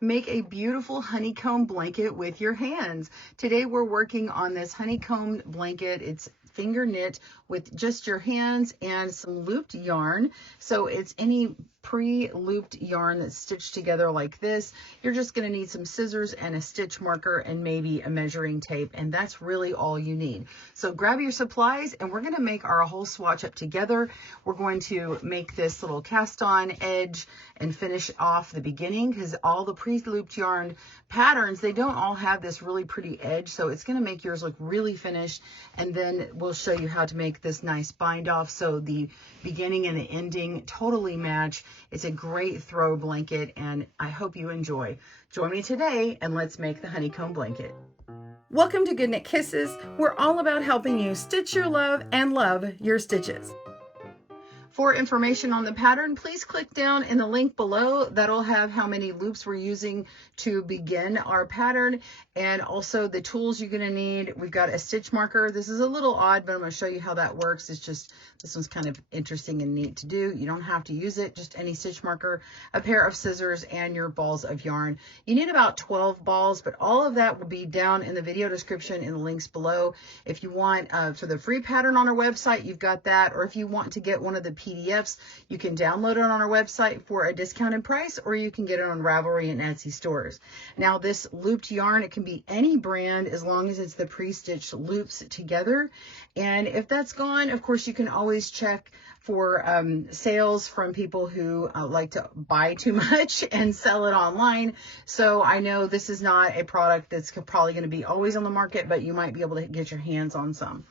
make a beautiful honeycomb blanket with your hands. Today we're working on this honeycomb blanket. It's finger knit with just your hands and some looped yarn. So it's any pre-looped yarn that's stitched together like this. You're just going to need some scissors and a stitch marker and maybe a measuring tape, and that's really all you need. So grab your supplies and we're going to make our whole swatch up together. We're going to make this little cast on edge and finish off the beginning, because all the pre-looped yarn patterns, they don't all have this really pretty edge, so it's going to make yours look really finished. And then we'll show you how to make this nice bind off so the beginning and the ending totally match. It's a great throw blanket and I hope you enjoy. Join me today and let's make the honeycomb blanket. Welcome to GoodKnit Kisses. We're all about helping you stitch your love and love your stitches. For information on the pattern, please click down in the link below. That'll have how many loops we're using to begin our pattern, and also the tools you're going to need. We've got a stitch marker. This is a little odd, but I'm going to show you how that works. It's just, this one's kind of interesting and neat to do. You don't have to use it, just any stitch marker, a pair of scissors, and your balls of yarn. You need about 12 balls, but all of that will be down in the video description in the links below. If you want for the free pattern on our website, you've got that, or if you want to get one of the PDFs, you can download it on our website for a discounted price, or you can get it on Ravelry and Etsy stores. Now this looped yarn, it can be any brand as long as it's the pre-stitched loops together. And if that's gone, of course, you can always check for sales from people who like to buy too much and sell it online. So I know this is not a product that's probably going to be always on the market, but you might be able to get your hands on some.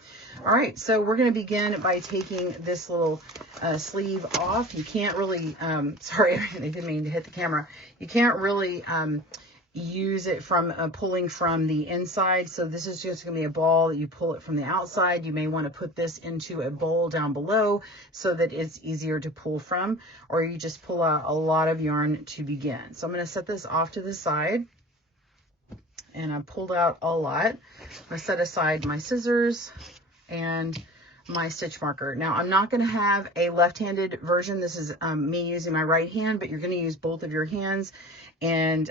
All right, so we're going to begin by taking this little sleeve off. You can't really, sorry, I didn't mean to hit the camera. You can't really use it from pulling from the inside. So this is just going to be a ball that you pull it from the outside. You may want to put this into a bowl down below so that it's easier to pull from, or you just pull out a lot of yarn to begin. So I'm going to set this off to the side, and I pulled out a lot. I'm going to set aside my scissors and my stitch marker. Now I'm not going to have a left-handed version. This is me using my right hand, but you're going to use both of your hands, and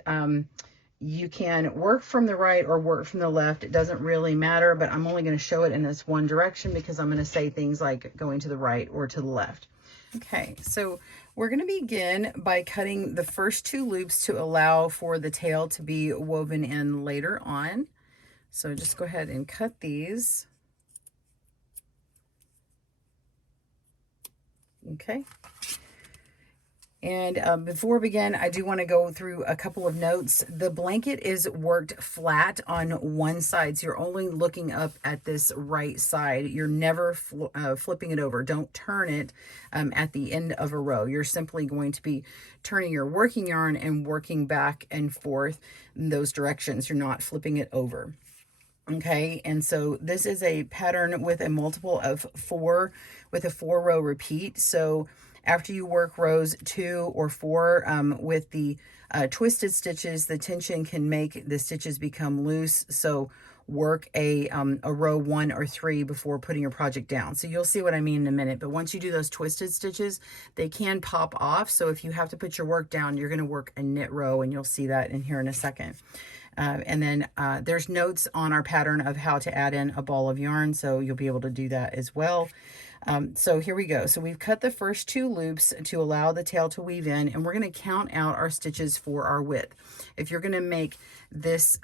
you can work from the right or work from the left. It doesn't really matter, but I'm only going to show it in this one direction because I'm going to say things like going to the right or to the left. Okay, so we're going to begin by cutting the first two loops to allow for the tail to be woven in later on. So just go ahead and cut these. Okay. And before we begin, I do want to go through a couple of notes. The blanket is worked flat on one side, so you're only looking up at this right side. You're never flipping it over. Don't turn it at the end of a row. You're simply going to be turning your working yarn and working back and forth in those directions. You're not flipping it over. Okay, and so this is a pattern with a multiple of 4 with a 4-row repeat. So after you work rows 2 or 4 with the twisted stitches, the tension can make the stitches become loose. So work a row 1 or 3 before putting your project down. So you'll see what I mean in a minute. But once you do those twisted stitches, they can pop off. So if you have to put your work down, you're going to work a knit row, and you'll see that in here in a second. And then there's notes on our pattern of how to add in a ball of yarn, so you'll be able to do that as well. So here we go. So we've cut the first 2 loops to allow the tail to weave in, and we're going to count out our stitches for our width. If you're going to make this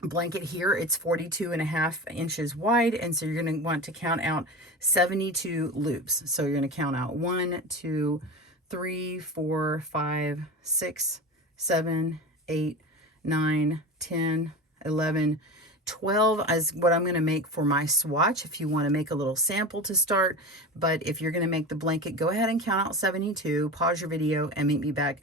blanket here, it's 42.5 inches wide, and so you're going to want to count out 72 loops. So you're going to count out 1, 2, 3, 4, 5, 6, 7, 8, 9, 10, 11, 12 is what I'm going to make for my swatch if you want to make a little sample to start. But if you're going to make the blanket, go ahead and count out 72, pause your video, and meet me back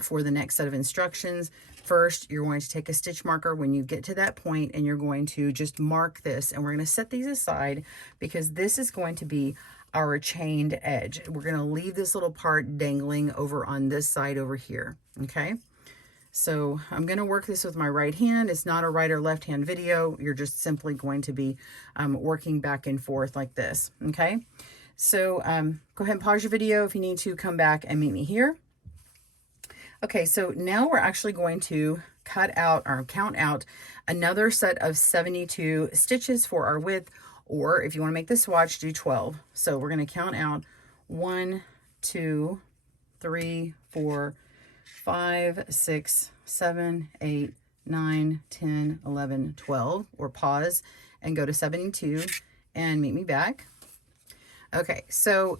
for the next set of instructions. First, you're going to take a stitch marker when you get to that point, and you're going to just mark this, and we're going to set these aside because this is going to be our chained edge. We're going to leave this little part dangling over on this side over here. Okay. So I'm going to work this with my right hand. It's not a right or left hand video. You're just simply going to be working back and forth like this. Okay. So go ahead and pause your video if you need to. Come back and meet me here. Okay, so now we're actually going to cut out or count out another set of 72 stitches for our width, or if you want to make the swatch, do 12. So we're going to count out 1, 2, 3, 4, 5, 6, 7, 8, 9, 10, 11, 12, or pause and go to 72 and meet me back. Okay, so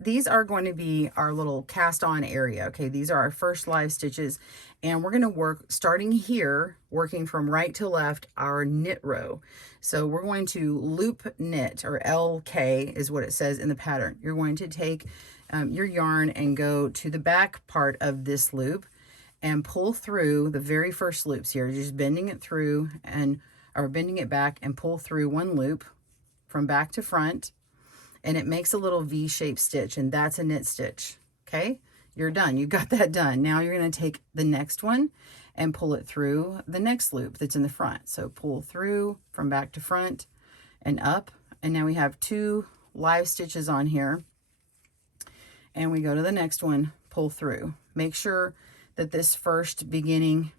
these are going to be our little cast on area. Okay, these are our first live stitches, and we're going to work starting here, working from right to left, our knit row. So we're going to loop knit, or LK is what it says in the pattern. You're going to take your yarn and go to the back part of this loop and pull through the very first loops here. You're just bending it through or bending it back and pull through one loop from back to front. And it makes a little V-shaped stitch, and that's a knit stitch. Okay, you're done. You got that done. Now you're going to take the next one and pull it through the next loop that's in the front. So pull through from back to front and up, and now we have 2 live stitches on here. And we go to the next one, pull through. Make sure that this first beginning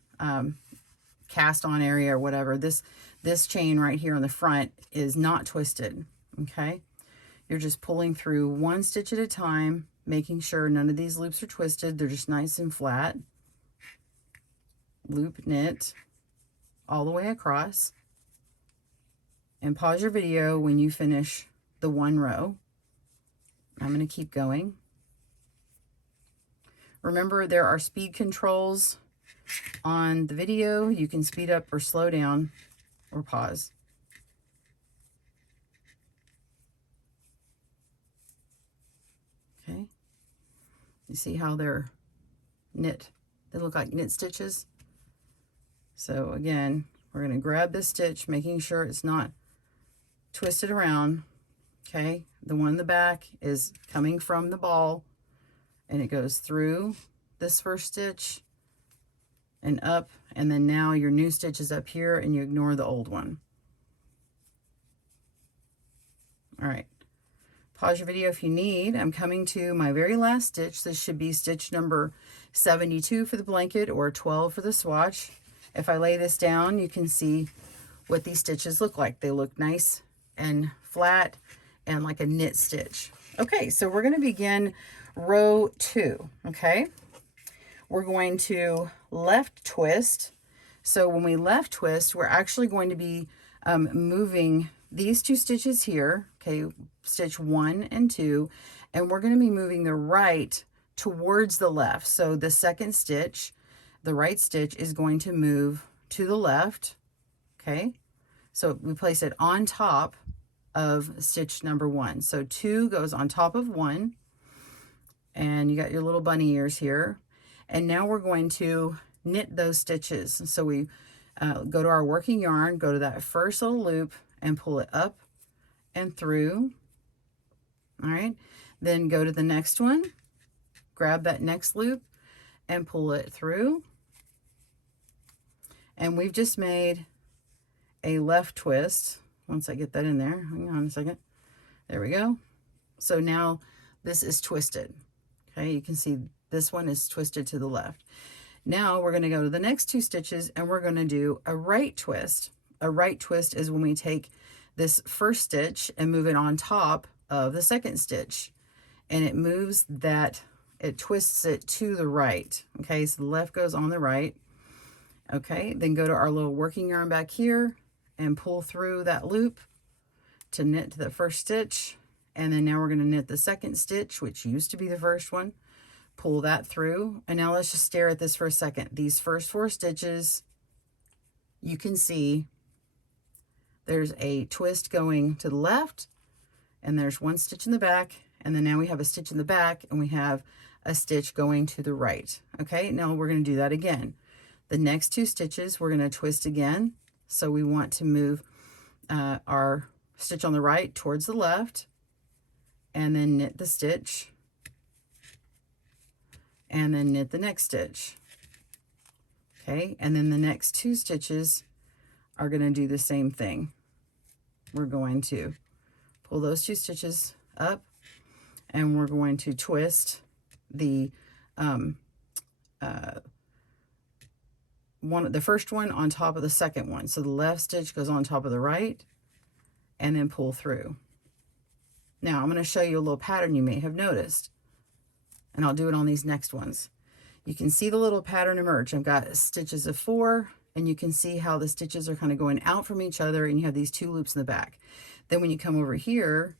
cast on area or whatever, this chain right here on the front is not twisted. Okay. You're just pulling through 1 stitch at a time, making sure none of these loops are twisted. They're just nice and flat. Loop knit all the way across. And pause your video when you finish the 1 row. I'm going to keep going. Remember, there are speed controls on the video. You can speed up or slow down or pause. Okay, you see how they're knit? They look like knit stitches. So again, we're going to grab this stitch, making sure it's not twisted around. Okay, the one in the back is coming from the ball, and it goes through this first stitch and up, and then now your new stitch is up here, and you ignore the old one. All right. Pause your video if you need. I'm coming to my very last stitch. This should be stitch number 72 for the blanket or 12 for the swatch. If I lay this down, you can see what these stitches look like. They look nice and flat and like a knit stitch. Okay, so we're going to begin row 2. Okay, we're going to left twist. So when we left twist, we're actually going to be moving these 2 stitches here, okay, stitch 1 and 2, and we're going to be moving the right towards the left. So the second stitch, the right stitch, is going to move to the left. Okay, so we place it on top of stitch number 1. So 2 goes on top of 1, and you got your little bunny ears here. And now we're going to knit those stitches. So we go to our working yarn, go to that first little loop and pull it up and through. All right, then go to the next one, grab that next loop and pull it through. And we've just made a left twist. Once I get that in there, hang on a second. There we go. So now this is twisted. Okay, you can see this one is twisted to the left. Now we're going to go to the next 2 stitches and we're going to do a right twist. A right twist is when we take this first stitch and move it on top of the second stitch, and it moves that, it twists it to the right. Okay, so the left goes on the right. Okay, then go to our little working yarn back here and pull through that loop to knit to the first stitch, and then now we're going to knit the second stitch, which used to be the first one. Pull that through, and now let's just stare at this for a second. These first 4 stitches, you can see there's a twist going to the left, and there's 1 stitch in the back, and then now we have a stitch in the back, and we have a stitch going to the right. Okay, now we're going to do that again. The next 2 stitches, we're going to twist again. So we want to move our stitch on the right towards the left, and then knit the stitch, and then knit the next stitch. Okay, and then the next 2 stitches are going to do the same thing. We're going to pull those 2 stitches up, and we're going to twist the the first one on top of the second one. So the left stitch goes on top of the right, and then pull through. Now I'm going to show you a little pattern you may have noticed, and I'll do it on these next ones. You can see the little pattern emerge. I've got stitches of 4, and you can see how the stitches are kind of going out from each other, and you have these 2 loops in the back. Then when you come over here,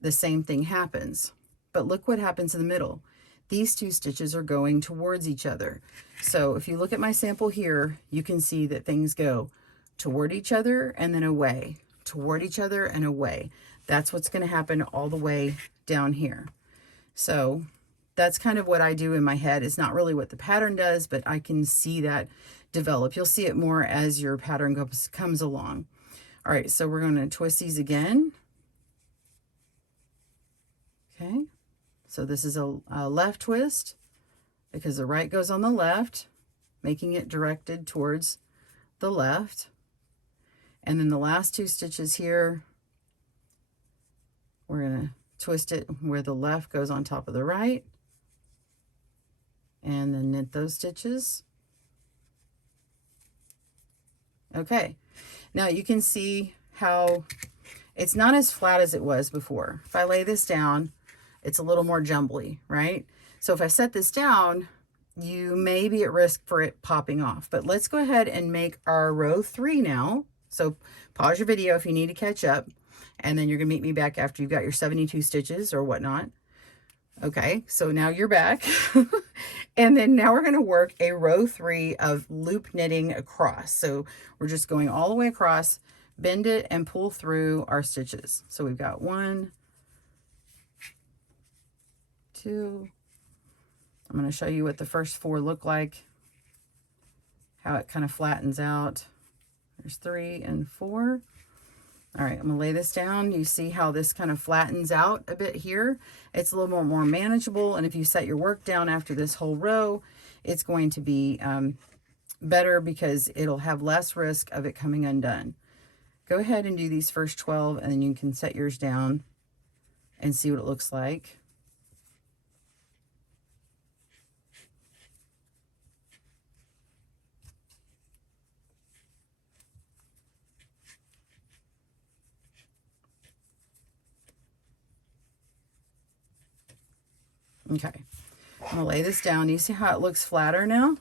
the same thing happens. But look what happens in the middle. These 2 stitches are going towards each other. So if you look at my sample here, you can see that things go toward each other and then away, toward each other and away. That's what's going to happen all the way down here. So that's kind of what I do in my head. It's not really what the pattern does, but I can see that develop. You'll see it more as your pattern comes along. All right, so we're going to twist these again. Okay, so this is a left twist because the right goes on the left, making it directed towards the left. And then the last 2 stitches here, we're going to twist it where the left goes on top of the right, and then knit those stitches. Okay, now you can see how it's not as flat as it was before. If I lay this down, it's a little more jumbly, right? So if I set this down, you may be at risk for it popping off. But let's go ahead and make our row 3 now. So pause your video if you need to catch up, and then you're gonna meet me back after you've got your 72 stitches or whatnot. Okay, so now you're back. And then now we're gonna work a row 3 of loop knitting across. So we're just going all the way across, bend it and pull through our stitches. So we've got 1, 2. I'm going to show you what the first 4 look like, how it kind of flattens out. There's 3 and 4. All right, I'm going to lay this down. You see how this kind of flattens out a bit here. It's a little more manageable, and if you set your work down after this whole row, it's going to be better because it'll have less risk of it coming undone. Go ahead and do these first 12, and then you can set yours down and see what it looks like. Okay, I'm gonna lay this down. You see how it looks flatter now?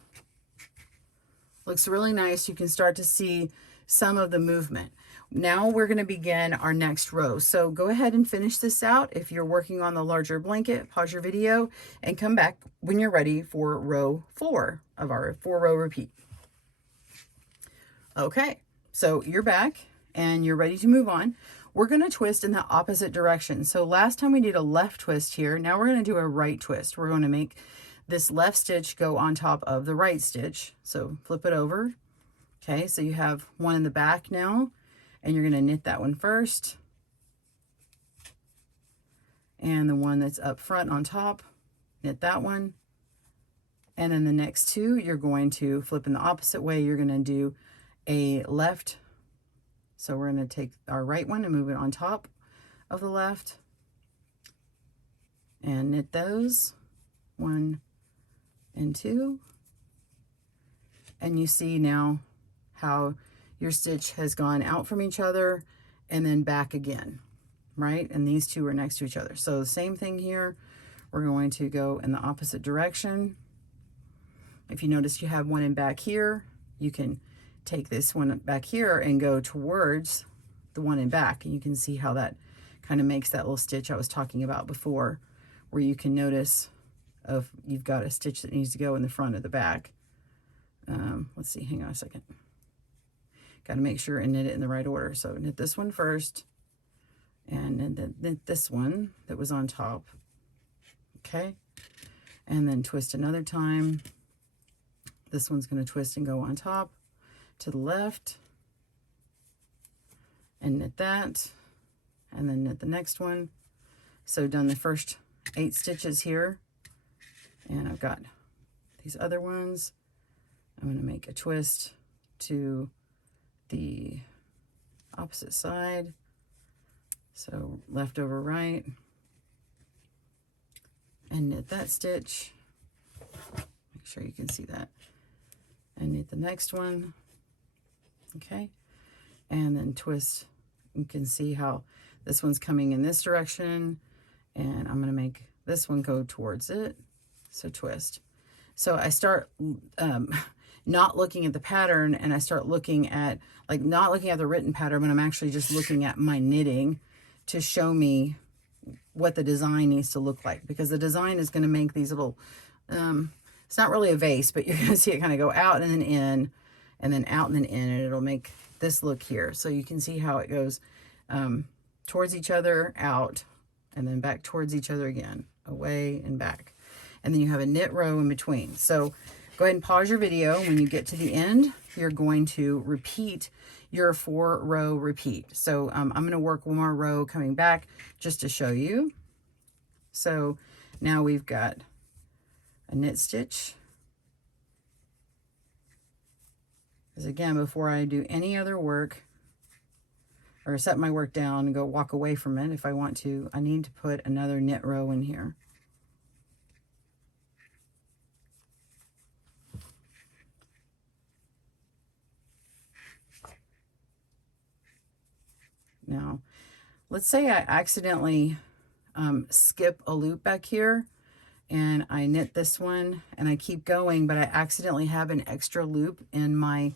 Looks really nice. You can start to see some of the movement. Now we're gonna begin our next row. So go ahead and finish this out. If you're working on the larger blanket, pause your video and come back when you're ready for row 4 of our 4-row repeat. Okay, so you're back and you're ready to move on. We're going to twist in the opposite direction. So last time we did a left twist here. Now we're going to do a right twist. We're going to make this left stitch go on top of the right stitch. So flip it over. Okay, so you have one in the back now, and you're going to knit that one first. And the one that's up front on top, knit that one. And then the next 2, you're going to flip in the opposite way. You're going to do a left. So we're going to take our right one and move it on top of the left and knit those 1 and 2. And you see now how your stitch has gone out from each other and then back again, right? And these 2 are next to each other. So the same thing here, we're going to go in the opposite direction. If you notice you have one in back here, you can take this one back here and go towards the one in back, and you can see how that kind of makes that little stitch I was talking about before, where you can notice if you've got a stitch that needs to go in the front or the back. Let's see, hang on a second. Got to make sure and knit it in the right order. So knit this one first, and then knit this one that was on top. Okay, and then twist another time. This one's going to twist and go on top to the left, and knit that, and then knit the next one. So done the first 8 stitches here, and I've got these other ones. I'm going to make a twist to the opposite side, so left over right, and knit that stitch. Make sure you can see that. And knit the next one. Okay. And then twist. You can see how this one's coming in this direction, and I'm going to make this one go towards it. So twist. So I start not looking at the pattern, and I start looking at, like, not looking at the written pattern, but I'm actually just looking at my knitting to show me what the design needs to look like, because the design is going to make these little, it's not really a vase, but you're going to see it kind of go out and then in, and then out and then in, and it'll make this look here. So you can see how it goes towards each other, out, and then back towards each other again, away and back. And then you have a knit row in between. So go ahead and pause your video. When you get to the end, you're going to repeat your 4-row repeat. So I'm going to work one more row coming back just to show you. So now we've got a knit stitch. Because again, before I do any other work or set my work down and go walk away from it, if I want to, I need to put another knit row in here. Now, let's say I accidentally skip a loop back here, and I knit this one and I keep going, but I accidentally have an extra loop in my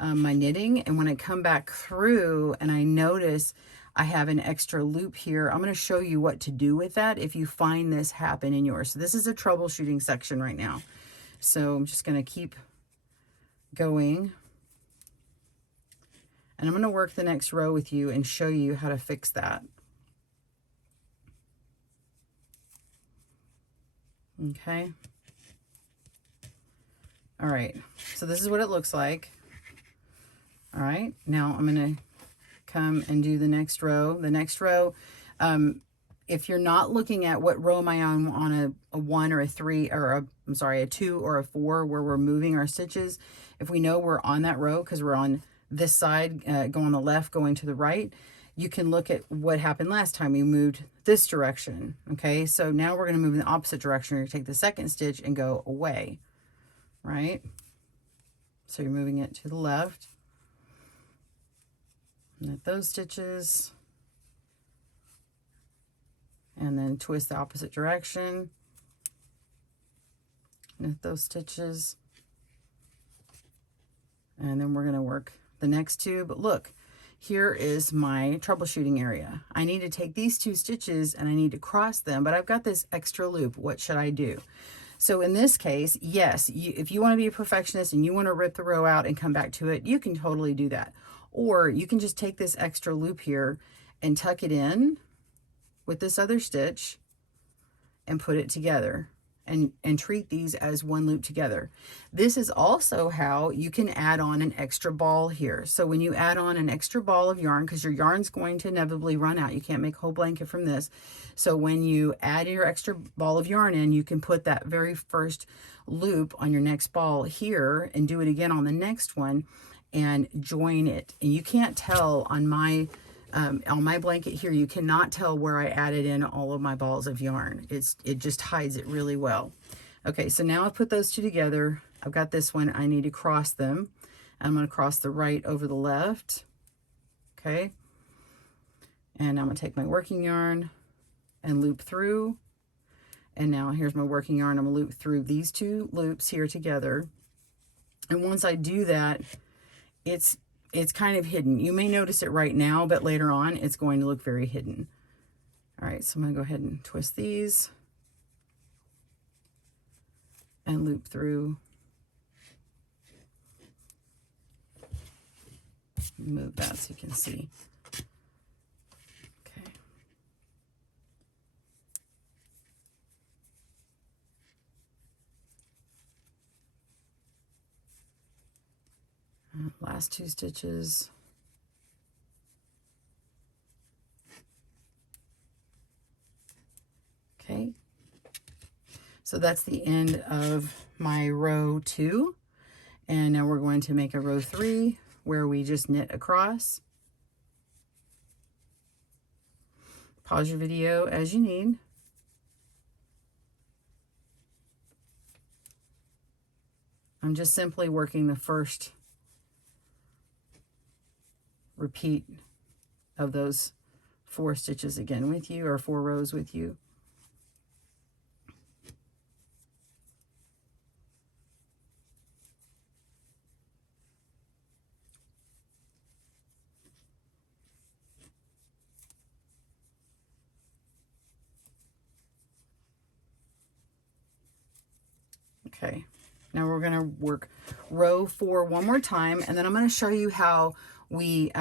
my knitting. And when I come back through and I notice I have an extra loop here, I'm going to show you what to do with that if you find this happen in yours. So this is a troubleshooting section right now. So I'm just going to keep going. And I'm going to work the next row with you and show you how to fix that. Okay. All right. So this is what it looks like. All right. Now I'm going to come and do the next row. The next row, if you're not looking at what row am I on a 1 or a 3 or a 2 or a 4 where we're moving our stitches, if we know we're on that row because we're on this side, go on the left, going to the right, you can look at what happened last time. We moved this direction. Okay, so now we're going to move in the opposite direction. You're going to take the second stitch and go away, right? So you're moving it to the left. Knit those stitches. And then twist the opposite direction. Knit those stitches. And then we're going to work the next 2. But look, here is my troubleshooting area. I need to take these 2 stitches and I need to cross them, but I've got this extra loop. What should I do? So in this case, yes, if you want to be a perfectionist and you want to rip the row out and come back to it, you can totally do that. Or you can just take this extra loop here and tuck it in with this other stitch and put it together. And treat these as one loop together. This is also how you can add on an extra ball here. So when you add on an extra ball of yarn, because your yarn's going to inevitably run out, you can't make a whole blanket from this. So when you add your extra ball of yarn in, you can put that very first loop on your next ball here and do it again on the next one and join it. And you can't tell on my blanket here, you cannot tell where I added in all of my balls of yarn. It just hides it really well. Okay, so now I've put those 2 together. I've got this one. I need to cross them. I'm going to cross the right over the left. Okay. And I'm going to take my working yarn and loop through. And now here's my working yarn. I'm going to loop through these 2 loops here together. And once I do that, it's kind of hidden. You may notice it right now, but later on it's going to look very hidden. All right, so I'm going to go ahead and twist these and loop through. Move that so you can see. Okay. Last 2 stitches. Okay, so that's the end of my row 2, and now we're going to make a row 3 where we just knit across. Pause your video as you need. I'm just simply working the first repeat of those 4 stitches again with you, or 4 rows with you. Okay, now we're going to work row 4 one more time, and then I'm going to show you how we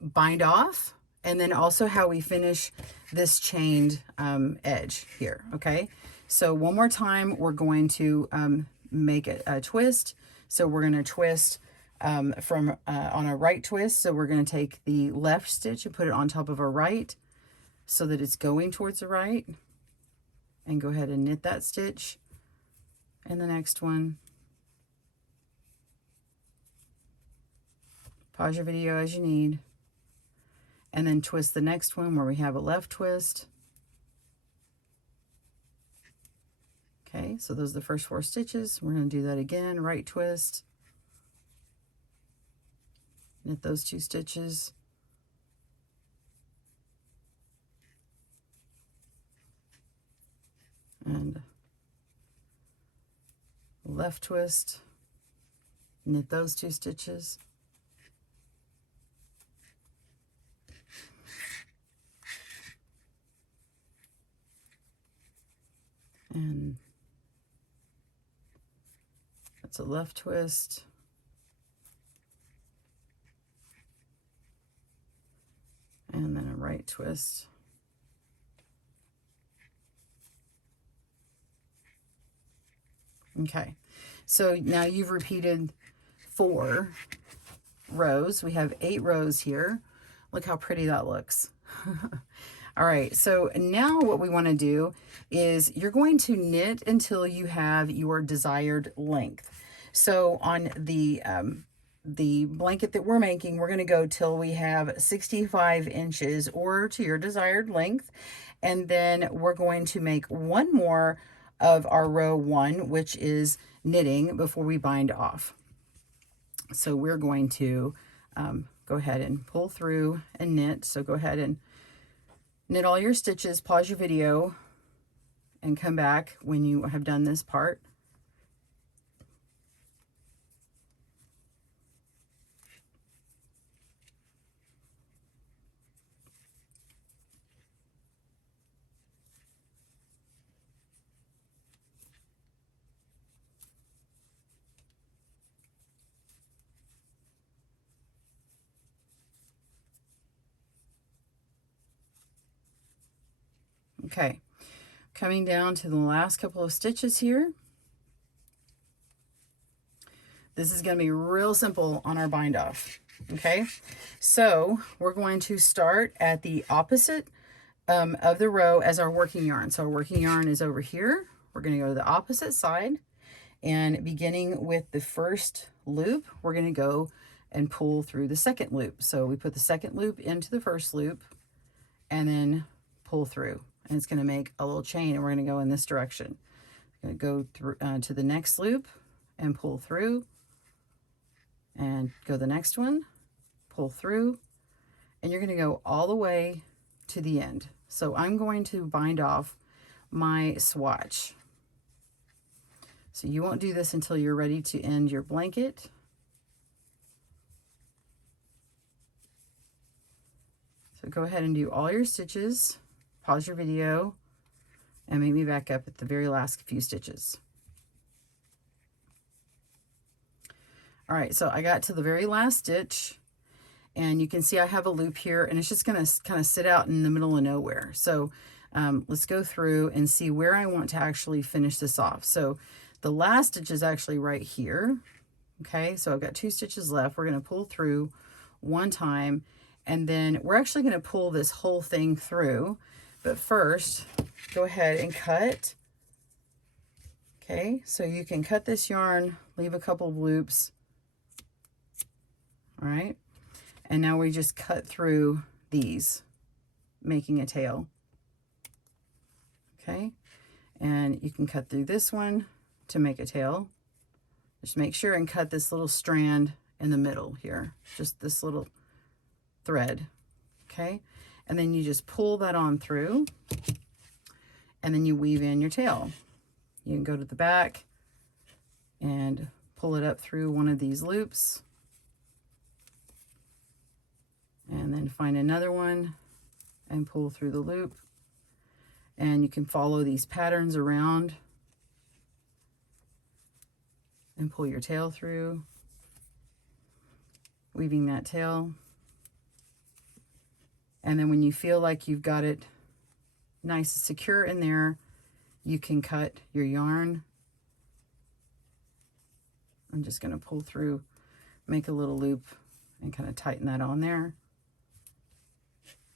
bind off, and then also how we finish this chained edge here. Okay, so one more time, we're going to make a twist. So we're going to twist from on a right twist. So we're going to take the left stitch and put it on top of a right so that it's going towards the right, and go ahead and knit that stitch. And the next one, pause your video as you need, and then twist the next one where we have a left twist. Okay, so those are the first 4 stitches. We're going to do that again, right twist, knit those 2 stitches, and left twist, knit those 2 stitches, and that's a left twist, and then a right twist. Okay, so now you've repeated 4 rows. We have 8 rows here. Look how pretty that looks. All right, so now what we want to do is you're going to knit until you have your desired length. So on the blanket that we're making, we're going to go till we have 65 inches or to your desired length. And then we're going to make one more of our row 1, which is knitting, before we bind off. So we're going to go ahead and pull through and knit. So go ahead and knit all your stitches, pause your video, and come back when you have done this part. Okay, coming down to the last couple of stitches here. This is going to be real simple on our bind off. Okay, so we're going to start at the opposite of the row as our working yarn. So our working yarn is over here. We're going to go to the opposite side, and beginning with the first loop, we're going to go and pull through the second loop. So we put the second loop into the first loop and then pull through. And it's going to make a little chain, and we're going to go in this direction. I'm going to go through to the next loop and pull through, and go the next one, pull through, and you're going to go all the way to the end. So I'm going to bind off my swatch. So you won't do this until you're ready to end your blanket. So go ahead and do all your stitches. Pause your video and make me back up at the very last few stitches. All right, so I got to the very last stitch, and you can see I have a loop here, and it's just going to kind of sit out in the middle of nowhere. So let's go through and see where I want to actually finish this off. So the last stitch is actually right here. Okay, so I've got 2 stitches left. We're going to pull through one time, and then we're actually going to pull this whole thing through. But first, go ahead and cut. Okay, so you can cut this yarn, leave a couple of loops. All right, and now we just cut through these, making a tail. Okay, and you can cut through this one to make a tail. Just make sure and cut this little strand in the middle here, just this little thread, okay? And then you just pull that on through, and then you weave in your tail. You can go to the back and pull it up through one of these loops, and then find another one and pull through the loop. And you can follow these patterns around and pull your tail through, weaving that tail. And then when you feel like you've got it nice and secure in there, you can cut your yarn. I'm just going to pull through, make a little loop, and kind of tighten that on there.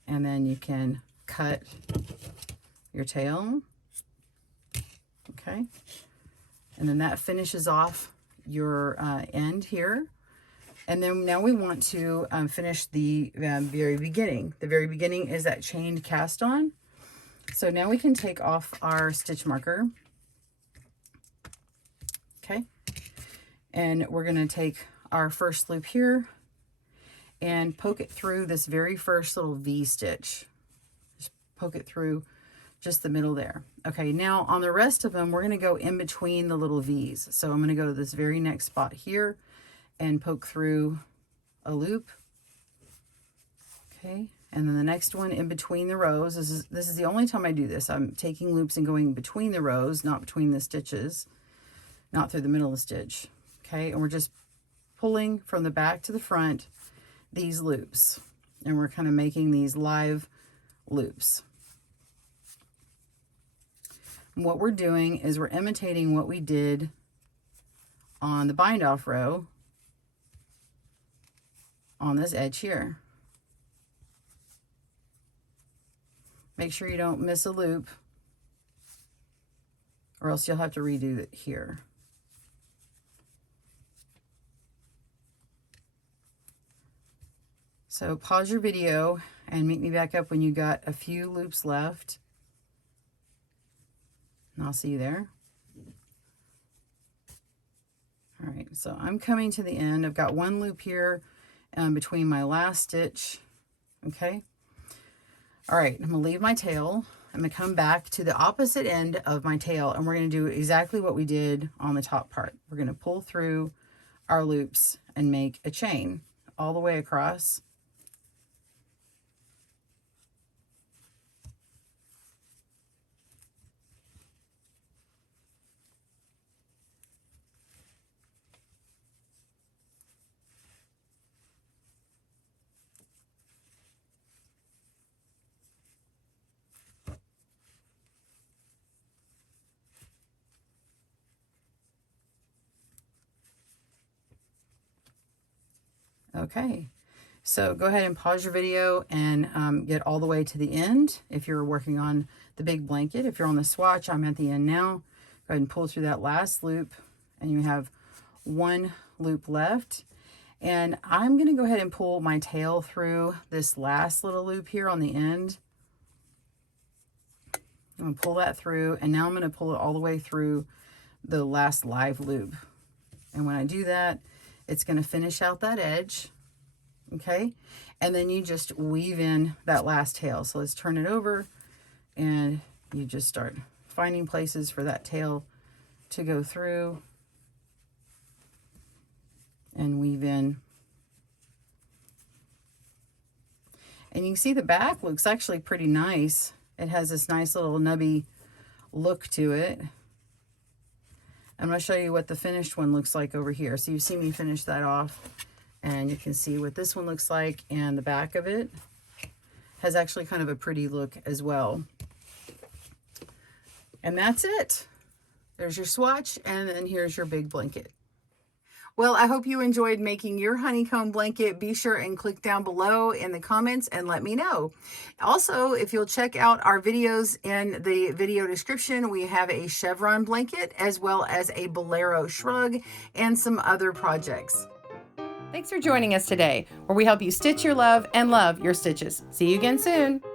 And then you can cut your tail, okay? And then that finishes off your end here. And then now we want to finish the very beginning. The very beginning is that chained cast on. So now we can take off our stitch marker, okay? And we're gonna take our first loop here and poke it through this very first little V stitch. Just poke it through just the middle there. Okay, now on the rest of them, we're gonna go in between the little V's. So I'm gonna go to this very next spot here and poke through a loop. Okay, and then the next one in between the rows. This is the only time I do this. I'm taking loops and going between the rows, not between the stitches, not through the middle of the stitch. Okay, and we're just pulling from the back to the front these loops, and we're kind of making these live loops. And what we're doing is we're imitating what we did on the bind off row on this edge here. Make sure you don't miss a loop, or else you'll have to redo it here. So pause your video and meet me back up when you got a few loops left. And I'll see you there. All right, so I'm coming to the end. I've got one loop here between my last stitch, okay? All right, I'm gonna leave my tail. I'm gonna come back to the opposite end of my tail, and we're gonna do exactly what we did on the top part. We're gonna pull through our loops and make a chain all the way across. Okay, so go ahead and pause your video and get all the way to the end if you're working on the big blanket. If you're on the swatch, I'm at the end now. Go ahead and pull through that last loop, and you have one loop left. And I'm going to go ahead and pull my tail through this last little loop here on the end. I'm going to pull that through, and now I'm going to pull it all the way through the last live loop. And when I do that, it's going to finish out that edge, okay? And then you just weave in that last tail. So let's turn it over, and you just start finding places for that tail to go through and weave in. And you can see the back looks actually pretty nice. It has this nice little nubby look to it. I'm going to show you what the finished one looks like over here. So you see me finish that off, and you can see what this one looks like, and the back of it has actually kind of a pretty look as well. And that's it. There's your swatch, and then here's your big blanket. Well, I hope you enjoyed making your honeycomb blanket. Be sure and click down below in the comments and let me know. Also, if you'll check out our videos in the video description, we have a chevron blanket as well as a bolero shrug and some other projects. Thanks for joining us today, where we help you stitch your love and love your stitches. See you again soon.